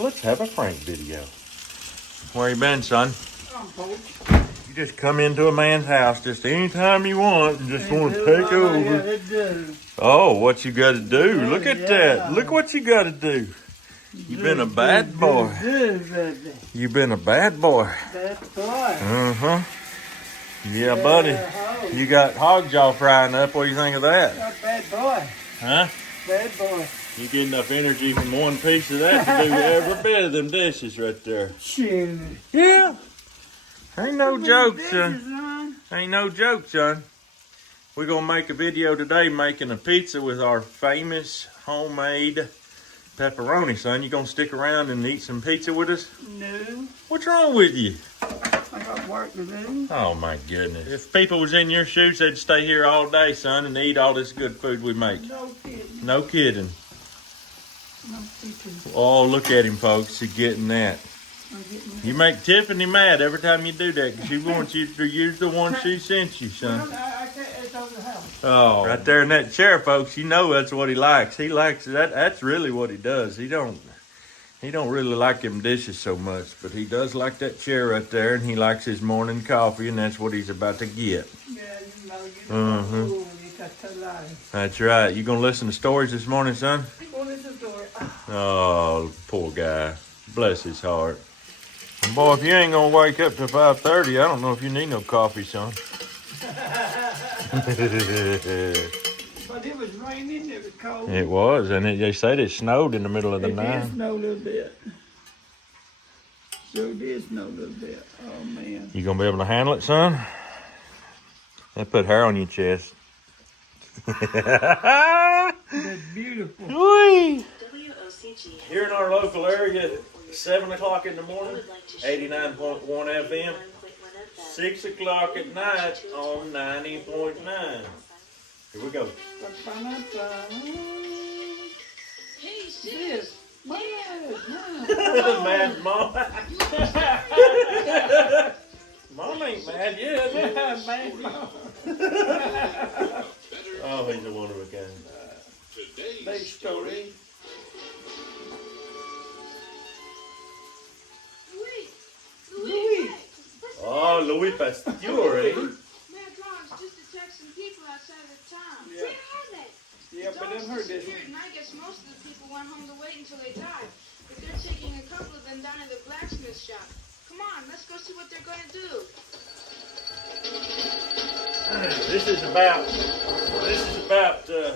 Let's have a prank video. Where you been, son? You just come into a man's house just anytime you want and just want to take over. Oh, what you got to do? Look at that. Look what you got to do. You've been a bad boy. You've been a bad boy. Bad boy. Uh-huh. Yeah, buddy. You got hog jaw frying up. What do you think of that? Bad boy. Huh? Bad boy. You get enough energy from one piece of that to do every bit of them dishes right there. Shoot. Yeah. Ain't no joke, son. Ain't no joke, son. We're going to make a video today making a pizza with our famous homemade pepperoni, son. You going to stick around and eat some pizza with us? No. What's wrong with you? I got work to do. Oh, my goodness. If people was in your shoes, they'd stay here all day, son, and eat all this good food we make. No kidding. No kidding. No kidding. Oh, look at him, folks. He's getting that. I'm getting that. You make Tiffany mad every time you do that because she wants you to use the one she sent you, son. I can't. It's over the house. Oh, right there in that chair, folks. You know that's what he likes. He likes that. That's really what he does. He don't really like them dishes so much, but he does like that chair right there, and he likes his morning coffee, and that's what he's about to get. Yeah, you know, Mhm. you got to lie. That's right. You gonna listen to stories this morning, son? What is the door? Oh, poor guy. Bless his heart. And boy, if you ain't gonna wake up till 5:30, I don't know if you need no coffee, son. But it was raining. It was cold. It was, and they said it snowed in the middle of the It night. did snow a little bit. Sure did snow a little bit. Oh, man. You gonna be able to handle it, son? They put hair on your chest. That's beautiful. Whee! Here in our local area, 7 o'clock in the morning, 89.1 FM. 6 o'clock at night on 90.9. Here we go. This. Mad Mom. Mom ain't mad yet. Oh, he's a one of a kind. Big story. Louis. Oh, Louis Pasteur, eh? Mad Dogs just attacked some people outside of town. Yeah. Where are they? Yeah, but I've heard this. And I guess most of the people went home to wait until they died. But they're taking a couple of them down to the blacksmith shop. Come on, let's go see what they're going to do. This is about There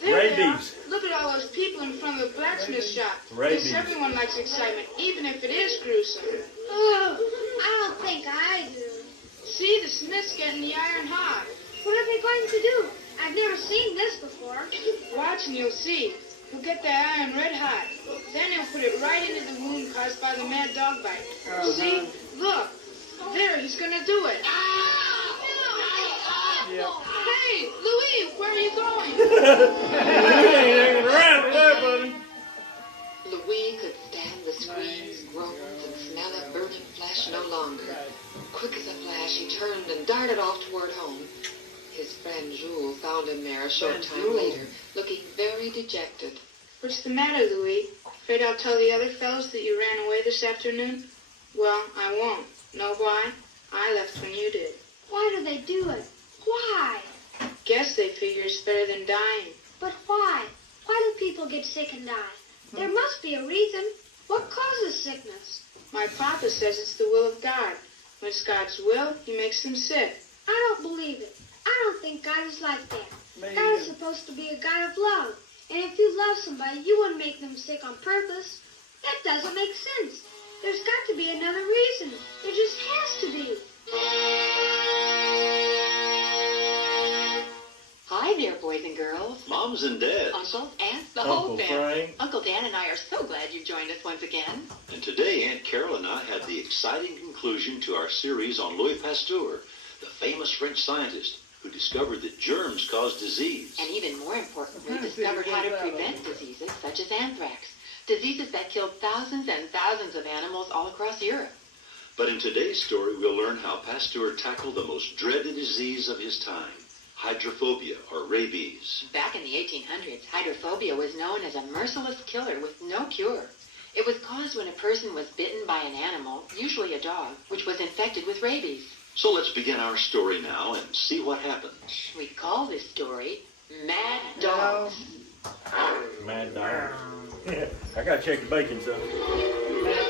they are. Rabies. Look at all those people in front of the blacksmith shop. Rabies. Guess everyone likes excitement, even if it is gruesome. Oh, I don't think I do. See, the smith's getting the iron hot. What are they going to do? I've never seen this before. Watch and you'll see. He'll get that iron red hot. Then he'll put it right into the wound caused by the mad dog bite. See? Look. There, he's gonna do it. Yeah. Hey, Louis, where are you going? You ain't hanging around there, buddy. Louis could stand the screams, groans, and smell of burning flesh no longer. Quick as a flash, he turned and darted off toward home. His friend Jules found him there a short time later, looking very dejected. What's the matter, Louis? Afraid I'll tell the other fellows that you ran away this afternoon? Well, I won't. Know why? I left when you did. Why do they do it? Why? Guess they figure it's better than dying. But why? Why do people get sick and die? There must be a reason. What causes sickness? My papa says it's the will of God. When it's God's will, he makes them sick. I don't believe it. I don't think God is like that. Me God is either. supposed to be a God of love. And if you love somebody, you wouldn't make them sick on purpose. That doesn't make sense. There's got to be another reason. There just has to be. Hi there, boys and girls. Moms and dads. Uncle, Aunt, the Uncle whole family. Frank. Uncle Dan and I are so glad you've joined us once again. And today, Aunt Carol and I have the exciting conclusion to our series on Louis Pasteur, the famous French scientist who discovered that germs cause disease. And even more importantly, discovered how to prevent diseases such as anthrax. Diseases that killed thousands and thousands of animals all across Europe. But in today's story, we'll learn how Pasteur tackled the most dreaded disease of his time, hydrophobia or rabies. Back in the 1800s, hydrophobia was known as a merciless killer with no cure. It was caused when a person was bitten by an animal, usually a dog, which was infected with rabies. So let's begin our story now and see what happens. We call this story Mad Dogs. Mad dog. I gotta check the bacon, son.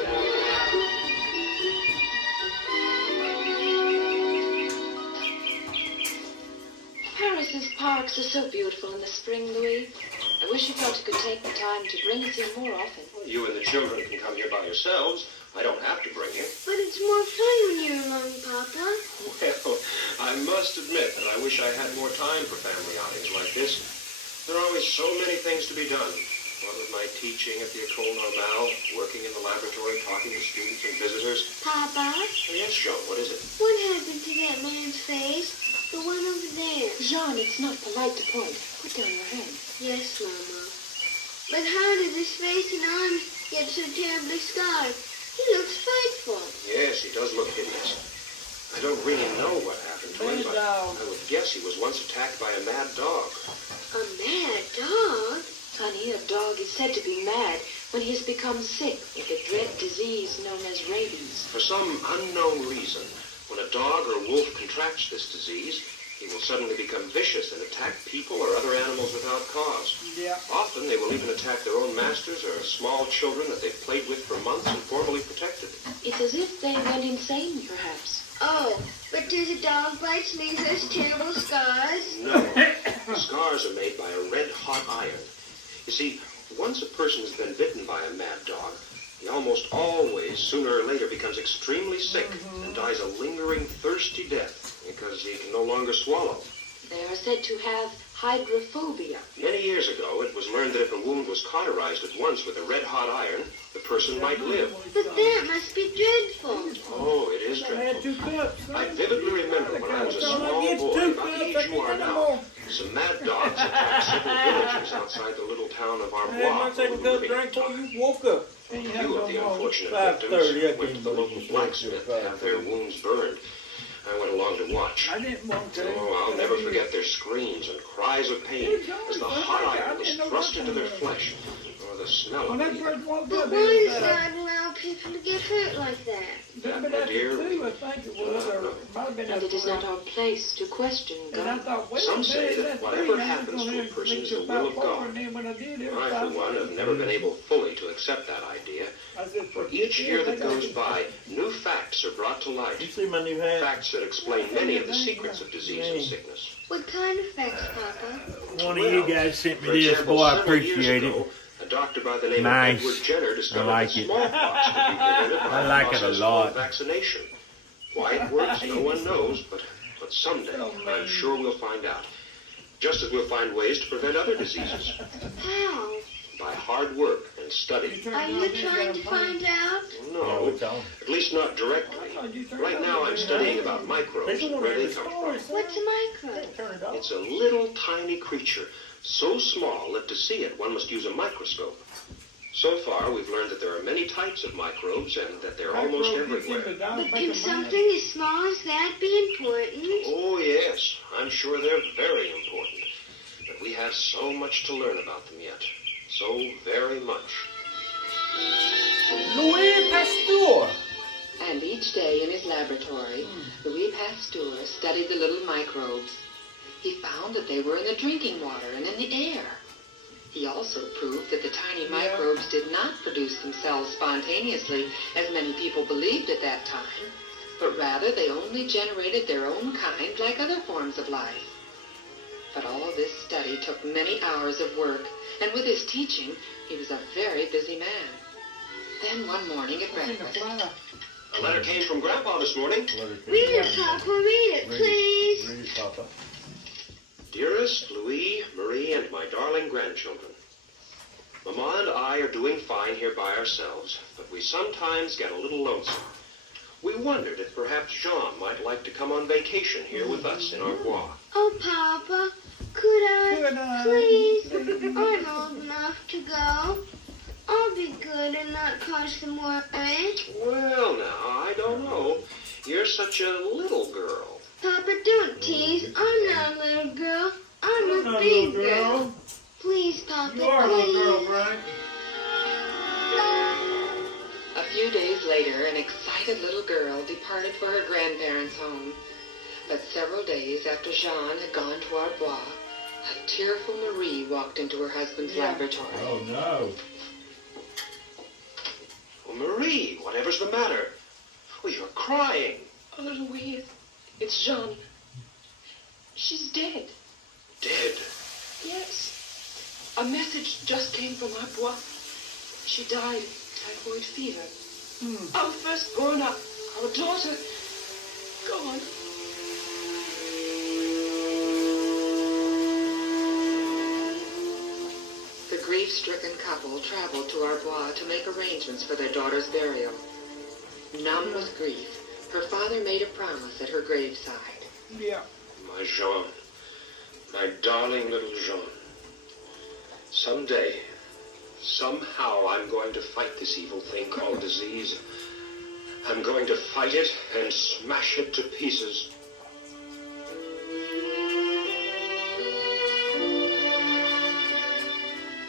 Paris's parks are so beautiful in the spring, Louis. I wish you felt you could take the time to bring us in more often. You and the children can come here by yourselves. I don't have to bring you. But it's more fun when you're alone, Papa. Well, I must admit that I wish I had more time for family outings like this. There are always so many things to be done. What with my teaching at the École Normale, working in the laboratory, talking to students and visitors. Papa, Yes, Jean, what is it? what happened to that man's face? The one over there. Jean, it's not polite to point. Put down your hand. Yes, Mama. But how did his face and arms get so terribly scarred? He looks frightful. Yes, he does look hideous. I don't really know what happened to him, but I would guess he was once attacked by a mad dog. A mad dog? Honey, a dog is said to be mad when he has become sick with a dread disease known as rabies. For some unknown reason, when a dog or wolf contracts this disease, he will suddenly become vicious and attack people or other animals without cause. Yeah. Often they will even attack their own masters or small children that they've played with for months and formerly protected. It's as if they went insane, perhaps. Oh, but do the dog bites leave those terrible scars? No, the scars are made by a red-hot iron. You see, once a person has been bitten by a mad dog, he almost always, sooner or later, becomes extremely sick and dies a lingering, thirsty death because he can no longer swallow. They are said to have hydrophobia. Many years ago, it was learned that if a wound was cauterized at once with a red-hot iron, the person might live. But that must be dreadful. Oh, it is I had dreadful. 2 cups. I vividly remember when I was a small boy, about the age you are now, some mad dogs attacked several villages outside the little town of Arbois, where we were living at the time. you woke up. A few of the unfortunate 5:30, victims I went to the local blacksmith to have their wounds burned. I went along to watch. I didn't want to. Oh, I'll never forget their screams and cries of pain as the hot iron was thrust into their flesh, or the smell When of I it. first walked But up, why it does was that allow people to get hurt like that? but my after dear, 2, I think it was, or it might have been And it is after not our place to question And I God. thought, well, Some say maybe that that's whatever me. I was happens gonna to a have person reach is the about will of 4, God. And then when I did, it was I, for 5 one, have never been able fully to accept that idea. I said, For forget each this, year I that got goes to- by, new facts are brought to You light. see my new hat? Facts that explain many of the secrets of disease and sickness. What kind of facts, Papa? One of you guys sent For me this, example, boy. I several years appreciate it. ago, a doctor by the name Nice. of Edward Jenner discovered I like that it. smallpox could be prevented by I like a it a process lot. called vaccination. Why it works, no one knows, but someday I'm sure we'll find out. Just as we'll find ways to prevent other diseases How? by hard work and study. Are you trying to find out? No, it's on. at least not directly. Right now I'm studying about microbes and where they come from. What's a microbe? Turn it off. It's a little tiny creature, so small that to see it one must use a microscope. So far, we've learned that there are many types of microbes and that they're almost everywhere. But can something as small as that be important? Oh, yes, I'm sure they're very important. But we have so much to learn about them yet. So very much. Louis Pasteur. And each day in his laboratory, Louis Pasteur studied the little microbes. He found that they were in the drinking water and in the air. He also proved that the tiny microbes did not produce themselves spontaneously, as many people believed at that time, but rather they only generated their own kind like other forms of life. But all this study took many hours of work, and with his teaching, he was a very busy man. Then one morning at breakfast, A letter came from Grandpa this morning. Read it, Papa. Read it, please. Read it, Papa. Dearest Louis, Marie, and my darling grandchildren, Mama and I are doing fine here by ourselves, but we sometimes get a little lonesome. We wondered if perhaps Jean might like to come on vacation here with us in Arbois. Oh, Papa, could I? Please? I'm old enough to go. I'll be good and not cause them worry. Well, now, I don't know. You're such a little girl. Papa, don't tease. I'm not a little girl. I'm a big girl. Please, Papa, You are a little girl, please. Frank. A few days later, an excited little girl departed for her grandparents' home. But several days after Jean had gone to Arbois, a tearful Marie walked into her husband's laboratory. Oh, no. Oh, Marie, whatever's the matter? Oh, you're crying. Oh, Louis, it's Jean. She's dead. Dead? Yes. A message just came from Arbois. She died of typhoid fever. Our firstborn, our daughter, gone. The grief-stricken couple traveled to Arbois to make arrangements for their daughter's burial. Numb with grief, her father made a promise at her graveside. Yeah. My Jean. My darling little Jean. Someday, somehow, I'm going to fight this evil thing called disease. I'm going to fight it and smash it to pieces.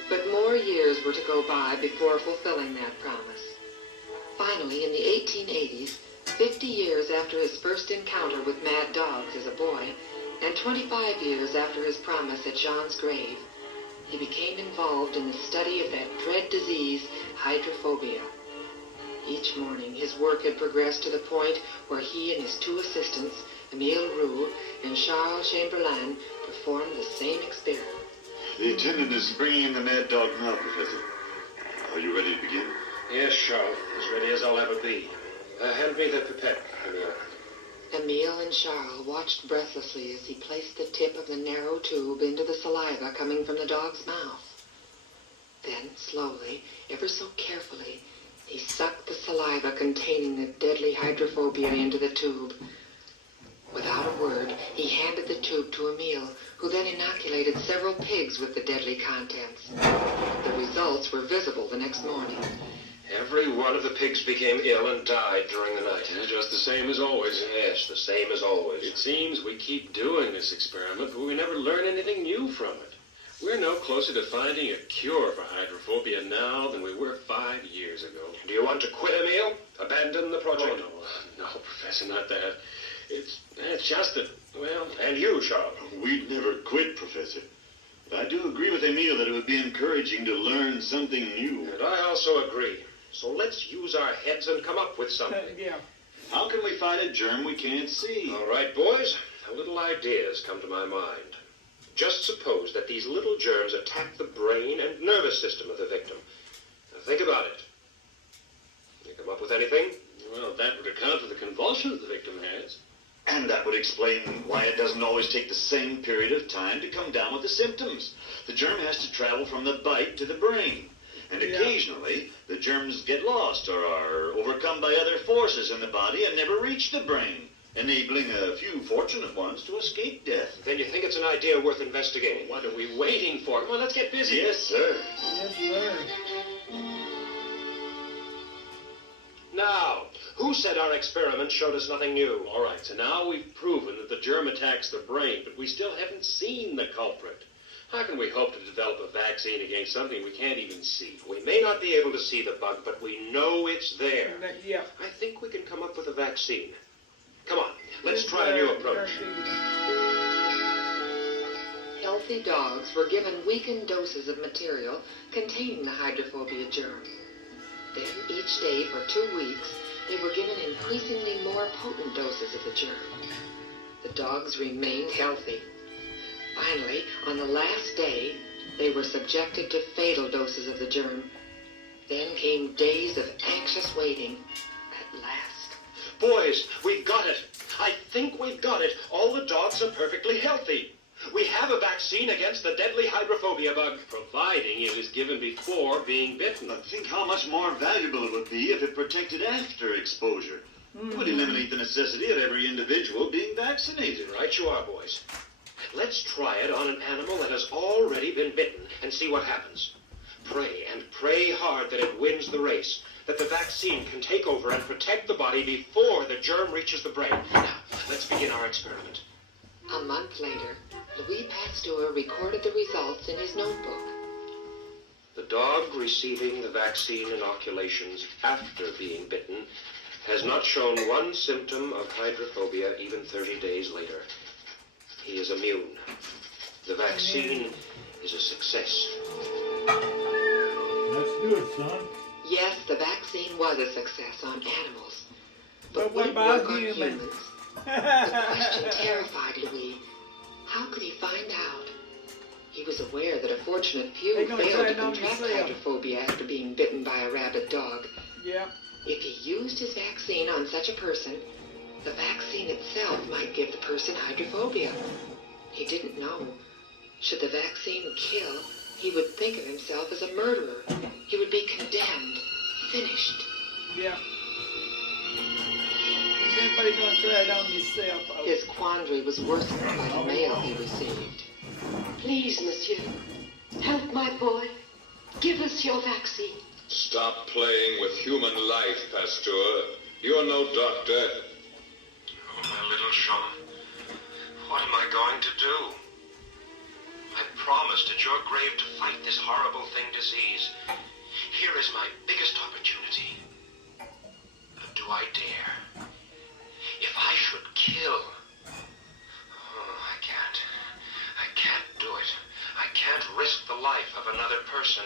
But more years were to go by before fulfilling that promise. Finally, in the 1880s, 50 years after his first encounter with mad dogs as a boy, and 25 years after his promise at Jean's grave, he became involved in the study of that dread disease, hydrophobia. Each morning, his work had progressed to the point where he and his two assistants, Emile Roux and Charles Chamberlain, performed the same experiment. The attendant is bringing in the mad dog now, Professor. Are you ready to begin? Yes, Charles, as ready as I'll ever be. Hand me the pipette, Emile. Emile and Charles watched breathlessly as he placed the tip of the narrow tube into the saliva coming from the dog's mouth. Then, slowly, ever so carefully, he sucked the saliva containing the deadly hydrophobia into the tube. Without a word, he handed the tube to Emile, who then inoculated several pigs with the deadly contents. The results were visible the next morning. Every one of the pigs became ill and died during the night. Just the same as always. Yes, the same as always. It seems we keep doing this experiment, but we never learn anything new from it. We're no closer to finding a cure for hydrophobia now than we were 5 years ago. Do you want to quit, Emile? Abandon the project? Oh, no, Professor, not that. It's just that, well... And you, Charles? We'd never quit, Professor. But I do agree with Emile that it would be encouraging to learn something new. And I also agree. So let's use our heads and come up with something. Yeah. How can we fight a germ we can't see? All right, boys. A little ideas come to my mind. Just suppose that these little germs attack the brain and nervous system of the victim. Now think about it. You come up with anything? Well, that would account for the convulsions the victim has. And that would explain why it doesn't always take the same period of time to come down with the symptoms. The germ has to travel from the bite to the brain. And occasionally, the germs get lost or are overcome by other forces in the body and never reach the brain, enabling a few fortunate ones to escape death. Then you think it's an idea worth investigating? What are we waiting for? Come on, let's get busy. Yes, sir. Yes, sir. Now, who said our experiment showed us nothing new? All right, so now we've proven that the germ attacks the brain, but we still haven't seen the culprit. How can we hope to develop a vaccine against something we can't even see? We may not be able to see the bug, but we know it's there. Yeah. I think we can come up with a vaccine. Come on, let's try a new approach. Healthy dogs were given weakened doses of material containing the hydrophobia germ. Then, each day for 2 weeks, they were given increasingly more potent doses of the germ. The dogs remained healthy. Finally, on the last day, they were subjected to fatal doses of the germ. Then came days of anxious waiting. At last. Boys, we've got it. I think we've got it. All the dogs are perfectly healthy. We have a vaccine against the deadly hydrophobia bug. Providing it was given before being bitten. But think how much more valuable it would be if it protected after exposure. It would eliminate the necessity of every individual being vaccinated. Right you are, boys. Let's try it on an animal that has already been bitten and see what happens. Pray, and pray hard that it wins the race. that the vaccine can take over and protect the body before the germ reaches the brain. Now, let's begin our experiment. A month later, Louis Pasteur recorded the results in his notebook. The dog receiving the vaccine inoculations after being bitten has not shown one symptom of hydrophobia even 30 days later. He is immune. The vaccine is a success. That's good, son. Yes, the vaccine was a success on animals. But would what it about work on humans? humans? The question terrified Louis. How could he find out? He was aware that a fortunate few They're gonna failed try to it on contract yourself. hydrophobia after being bitten by a rabid dog. Yeah. If he used his vaccine on such a person, the vaccine itself might give the person hydrophobia. He didn't know. Should the vaccine kill, he would think of himself as a murderer. He would be condemned, finished. Yeah. Is anybody gonna try it on yourself? Oh. His quandary was worsened by the mail he received. Please, monsieur, help my boy. Give us your vaccine. Stop playing with human life, Pasteur. You're no doctor. Oh, my little chum. What am I going to do? I promised at your grave to fight this horrible thing, disease. Here is my biggest opportunity. But do I dare? If I should kill... Oh, I can't. I can't do it. I can't risk the life of another person.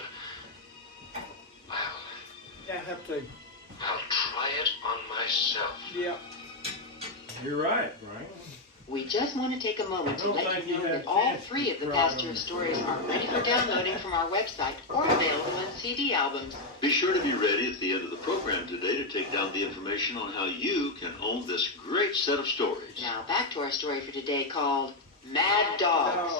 I have to. I'll try it on myself. Yeah. You're right, Frank. We just want to take a moment to I don't let think you you know have that all chance 3 of the to Pasteur try stories are ready for downloading from our website or available in CD albums. Be sure to be ready at the end of the program today to take down the information on how you can own this great set of stories. Now back to our story for today called Mad Dogs.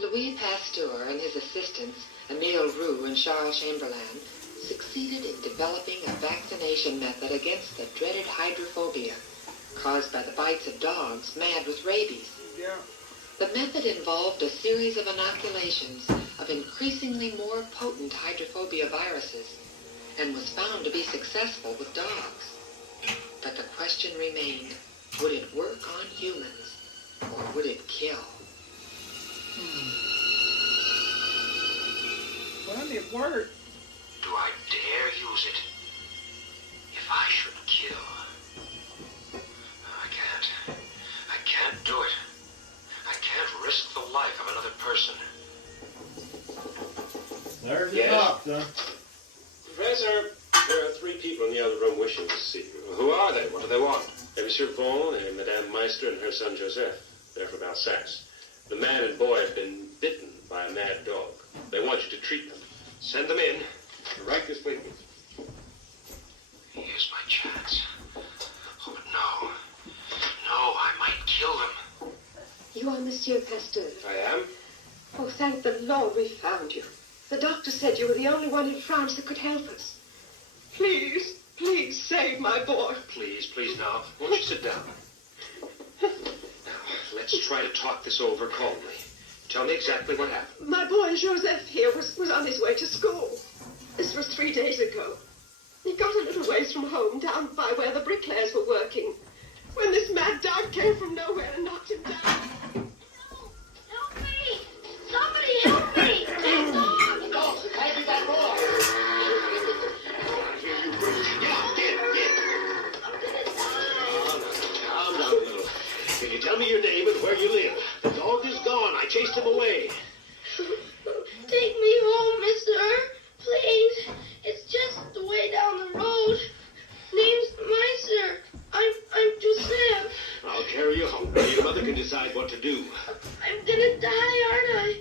Louis Pasteur and his assistants, Emile Roux and Charles Chamberlain, succeeded in developing a vaccination method against the dreaded hydrophobia caused by the bites of dogs mad with rabies. Yeah. The method involved a series of inoculations of increasingly more potent hydrophobia viruses and was found to be successful with dogs. But the question remained, would it work on humans or would it kill? Well, it worked. Do I dare use it? If I should kill... I can't do it. I can't risk the life of another person. There's the Yes. box, son. Professor, there are 3 people in the other room wishing to see you. Who are they? What do they want? Monsieur Vaughan and Madame Meister and her son Joseph. They're from Alsace. The man and boy have been bitten by a mad dog. They want you to treat them. Send them in. Write this with me. Here's my chance. Oh, no. No, I might kill them. You are Monsieur Pasteur. I am. Oh, thank the Lord we found you. The doctor said you were the only one in France that could help us. Please, please save my boy. Please, please now. Won't you sit down? Now, let's try to talk this over calmly. Tell me exactly what happened. My boy Joseph here was on his way to school. This was 3 days ago. He got a little ways from home, down by where the bricklayers were working, when this mad dog came from nowhere and knocked him down. Help me! Somebody help me! That dog! Dogs, hand me that boy. Here, you brutes. Get up, get. I'm gonna die! Calm down a little. Can you tell me your name and where you live? The dog is gone. I chased him away. Take me home, mister. Please. It's just the way down the road. Name's Meister. I'm Joseph. I'll carry you home. Your mother can decide what to do. I'm gonna die, aren't I?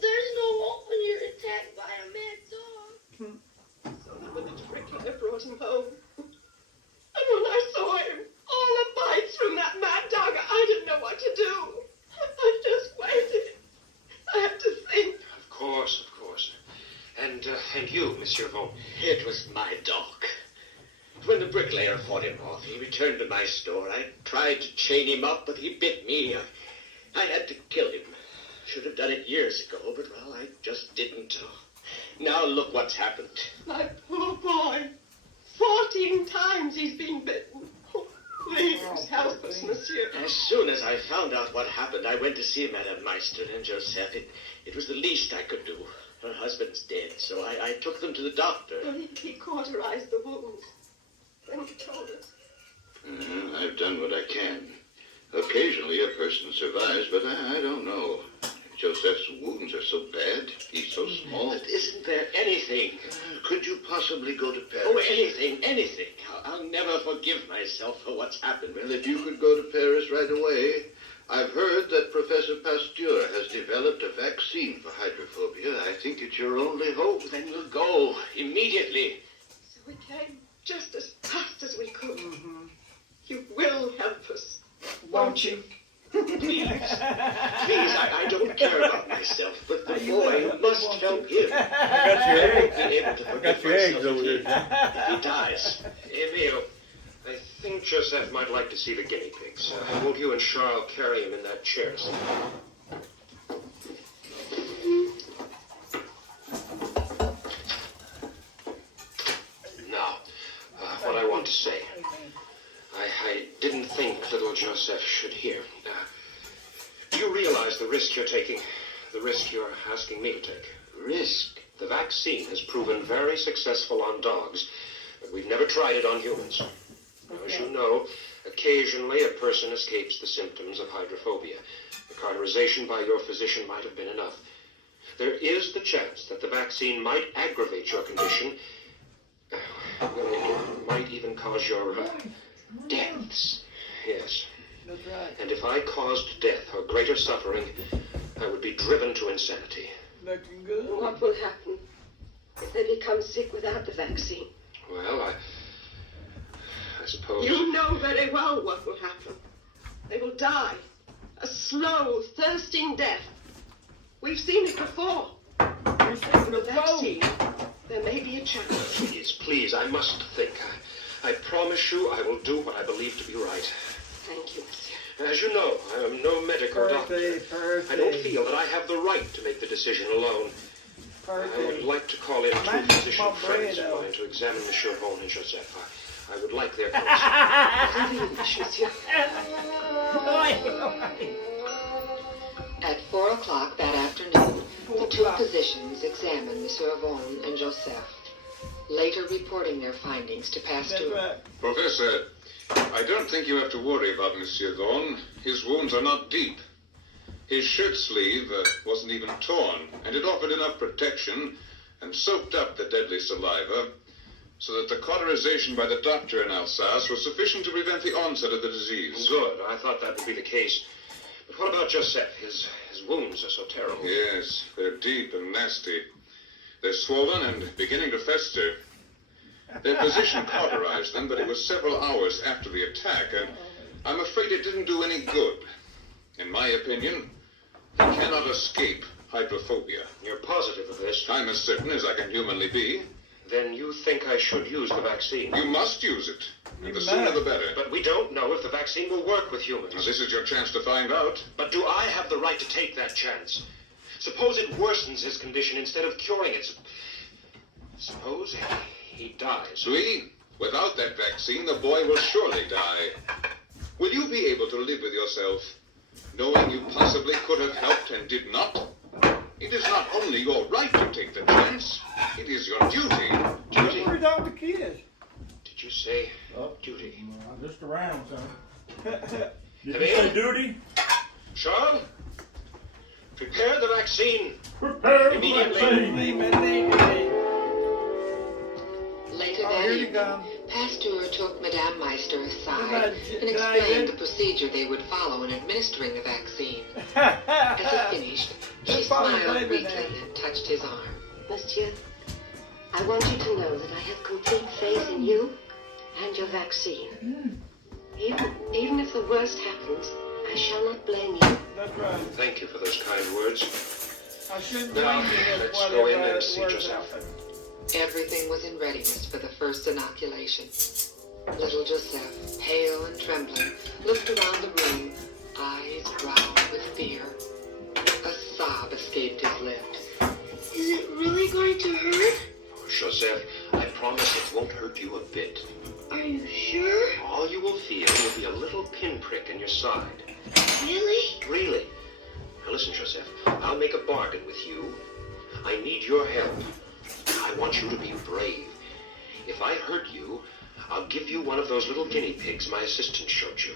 There's no hope when you're attacked by a mad dog. So that when the bricklayer brought him home, and when I saw him, all the bites from that mad dog, I didn't know what to do. I just waited. I had to think. Of course. And you, Monsieur Vaughan? It was my dog. When the bricklayer fought him off, he returned to my store. I tried to chain him up, but he bit me. I had to kill him. Should have done it years ago, but, well, I just didn't. now look what's happened. My poor boy. 14 times he's been bitten. Oh, please help us, monsieur. As soon as I found out what happened, I went to see Madame Meister and Joseph. It was the least I could do. Her husband's dead, so I took them to the doctor. Well, he cauterized the wounds. Then he told us. I've done what I can. Occasionally a person survives, but I don't know. Joseph's wounds are so bad. He's so small. But isn't there anything? Could you possibly go to Paris? Oh, anything. I'll never forgive myself for what's happened. Well, if you could go to Paris right away. I've heard that Professor Pasteur has developed a vaccine for hydrophobia. I think it's your only hope. Then we'll go immediately. So we came just as fast as we could. You will help us, won't you? Please, I don't care about myself, but the boy must help him. I got your eggs. Be able to I forgive got your eggs myself over there, John. if he dies. Emile, I think Joseph might like to see the guinea pigs. Won't you and Charles carry him in that chair? Now, what I want to say. I didn't think little Joseph should hear. Do you realize the risk you're taking? The risk you're asking me to take? Risk? The vaccine has proven very successful on dogs, but we've never tried it on humans. As you know, occasionally a person escapes the symptoms of hydrophobia. The cauterization by your physician might have been enough. There is the chance that the vaccine might aggravate your condition. It might even cause your deaths. Yes. That's right. And if I caused death or greater suffering, I would be driven to insanity. Looking good. What will happen if they become sick without the vaccine? Well, I suppose... You know very well what will happen. They will die. A slow, thirsting death. We've seen it before. With the vaccine, there may be a chance. Please, I must think. I promise you I will do what I believe to be right. Thank you, monsieur. As you know, I am no medical doctor. I don't feel that I have the right to make the decision alone. I would like to call in two physician friends of mine to examine Monsieur Vaughan and Joseph. I would like their counsel. Monsieur. At 4 o'clock that afternoon, the two physicians examined Monsieur Vaughan and Joseph, later reporting their findings to Pasteur. Professor, I don't think you have to worry about Monsieur Vaughan. His wounds are not deep. His shirt sleeve wasn't even torn, and it offered enough protection and soaked up the deadly saliva so that the cauterization by the doctor in Alsace was sufficient to prevent the onset of the disease. Good. I thought that would be the case. But what about Joseph? His wounds are so terrible. Yes, they're deep and nasty. They're swollen and beginning to fester. Their physician cauterized them, but it was several hours after the attack, and I'm afraid it didn't do any good. In my opinion, he cannot escape hydrophobia. You're positive of this? I'm as certain as I can humanly be. Then you think I should use the vaccine? You must use it. And the sooner the better. But we don't know if the vaccine will work with humans. Now, this is your chance to find out. But do I have the right to take that chance? Suppose it worsens his condition instead of curing it. Suppose he dies. Louis, without that vaccine, the boy will surely die. Will you be able to live with yourself, knowing you possibly could have helped and did not? It is not only your right to take the chance, it is your duty. Duty? Where's all the kids? Did you say duty? Just around, son. Did you Emile? say duty? Charles? Prepare the vaccine. Prepare the Immediately. vaccine. Later that here you evening, go. Pasteur took Madame Meister aside Goodbye, and explained the procedure they would follow in administering the vaccine. As he finished, she smiled weakly and touched his arm. Monsieur, I want you to know that I have complete faith in you and your vaccine. Even if the worst happens, I shall not blame you. That's right. Thank you for those kind words. I shouldn't Now, blame you if let's go in whatever and see works Joseph. out. Everything was in readiness for the first inoculation. Little Joseph, pale and trembling, looked around the room, eyes round with fear. A sob escaped his lips. Is it really going to hurt? Joseph, I promise it won't hurt you a bit. Are you sure? All you will feel will be a little pinprick in your side. Really? Really. Now listen, Joseph, I'll make a bargain with you. I need your help. I want you to be brave. If I hurt you, I'll give you one of those little guinea pigs my assistant showed you.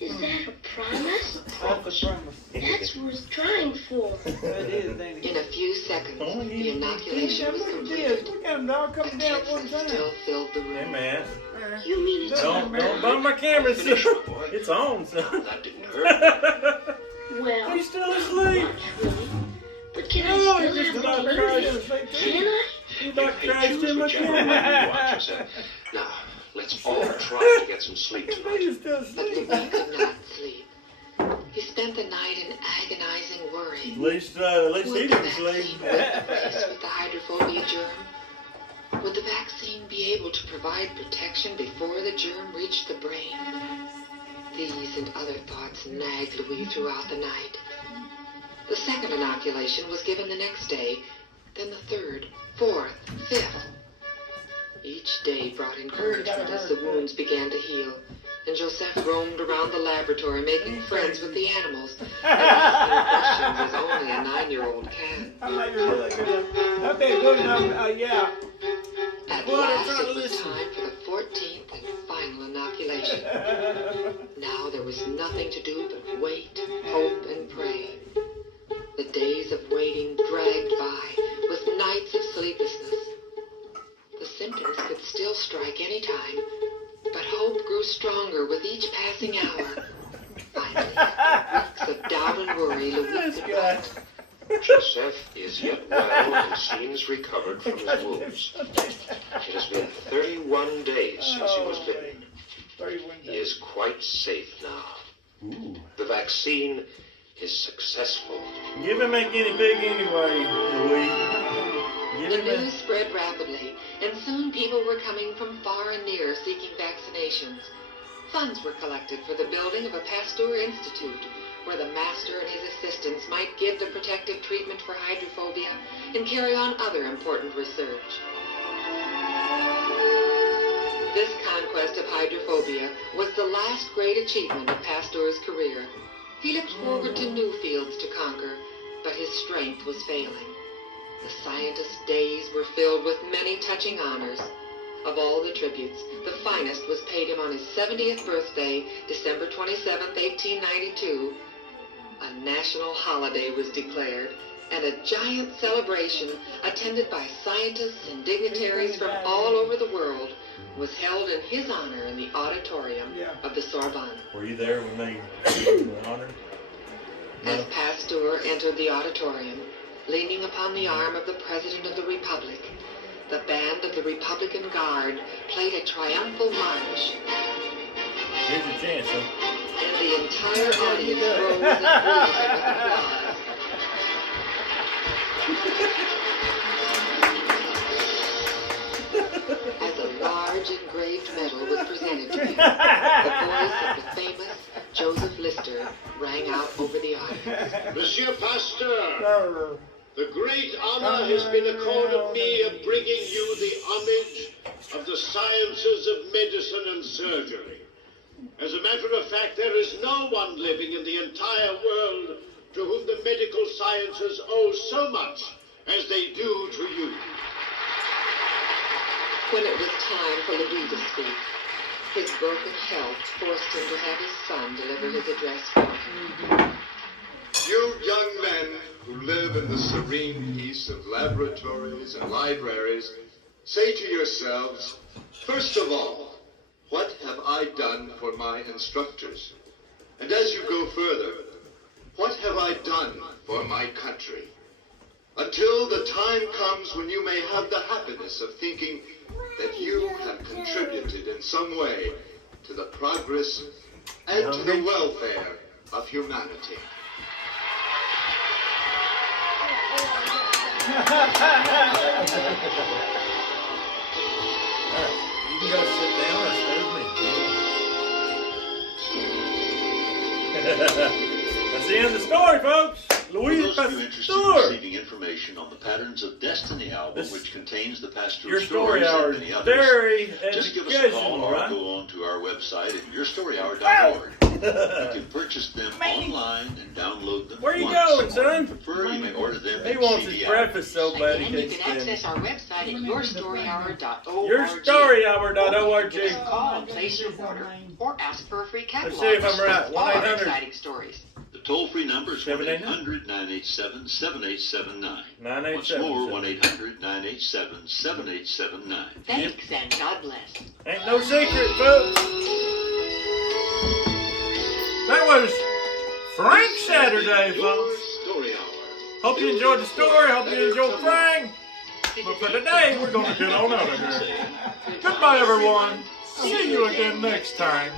Is that a promise? That's a promise. That's worth trying for. That is, ain't it? In a few seconds, the inoculation was Look at completed. this. Look at them dog The coming down at one kisses time. still filled the Hey, room. man. You mean it's Don't bump my camera, son. Finish, my boy. It's on, son. That didn't hurt. well? He's still asleep. Not really. But can Oh, I he still just have about a crashed. bird? Can I? He about Hey, crashed choose in my whichever camera. one you want, Joseph. Now, let's all try to get some sleep tonight. He's still But asleep. Louis could not sleep. He spent the night in agonizing worry. At least he Would the didn't sleep. vaccine break the race with the hydrophobia germ? Would the vaccine be able to provide protection before the germ reached the brain? These and other thoughts nagged Louis throughout the night. The second inoculation was given the next day, then the third, fourth, fifth. Each day brought encouragement as the wounds began to heal, and Joseph roamed around the laboratory making friends with the animals. And asking questions as only a 9-year-old can. I like it really good. That'd be a good enough, yeah. At Well, I'm last trying to it was listen. time for the 14th and final inoculation. Now there was nothing to do but wait, hope, and pray. The days of waiting dragged by, with nights of sleeplessness. The symptoms could still strike any time, but hope grew stronger with each passing hour. Finally, after weeks of doubt and worry, Louis could write. Joseph is yet well and seems recovered from his wounds. It has been 31 days since he was bitten. 31 He is quite safe now. The vaccine is successful. Give him a guinea pig anyway, Louis. Give The him a... news spread rapidly, and soon people were coming from far and near seeking vaccinations. Funds were collected for the building of a Pasteur Institute, where the master and his assistants might give the protective treatment for hydrophobia and carry on other important research. This conquest of hydrophobia was the last great achievement of Pasteur's career. He looked forward to new fields to conquer, but his strength was failing. The scientist's days were filled with many touching honors. Of all the tributes, the finest was paid him on his 70th birthday, December 27, 1892. A national holiday was declared, and a giant celebration, attended by scientists and dignitaries from all over the world, was held in his honor in the auditorium of the Sorbonne. Were you there when they gave him the honor? As Pasteur entered the auditorium, leaning upon the arm of the President of the Republic, the band of the Republican Guard played a triumphal march, Here's your chance, huh? and the entire audience rose and greeted him with applause. As a large engraved medal was presented to him, the voice of the famous Joseph Lister rang out over the audience. Monsieur Pasteur, the great honor has been accorded me of bringing you the homage of the sciences of medicine and surgery. As a matter of fact, there is no one living in the entire world to whom the medical sciences owe so much as they do to you. When it was time for Louis to speak, his broken health forced him to have his son deliver his address for him. You young men who live in the serene peace of laboratories and libraries, say to yourselves, first of all, what have I done for my instructors? And as you go further, what have I done for my country? Until the time comes when you may have the happiness of thinking that you have contributed in some way to the progress and to the welfare of humanity. You can go sit down and stay with me. That's the end of the story, folks. Louis For those of you interested in Pasteur. receiving information on the Patterns of Destiny album, which contains the Pasteur Your story stories hour and is many others, very just give us a call educational, or right? go on to our website at yourstoryhour.org. You can purchase them online and download them. Where you once. going, son? If you prefer, you may order them He in wants CD his breakfast so bad he Again, you can't can stand access our website at yourstoryhour.org. Yourstoryhour.org. Give us a call and place your order, or ask for a free catalog. Let's see if I'm right. of all our 1-800. exciting stories. The toll-free number is 789? 1-800-987-7879. 987. Once more, 1-800-987-7879. Thanks and God bless. Ain't no secret, folks. That was Frank Saturday, folks. Story Hour. Hope you enjoyed the story. Hope you enjoyed Frank. But for today, we're going to get on out of here. Goodbye, everyone. See you again next time.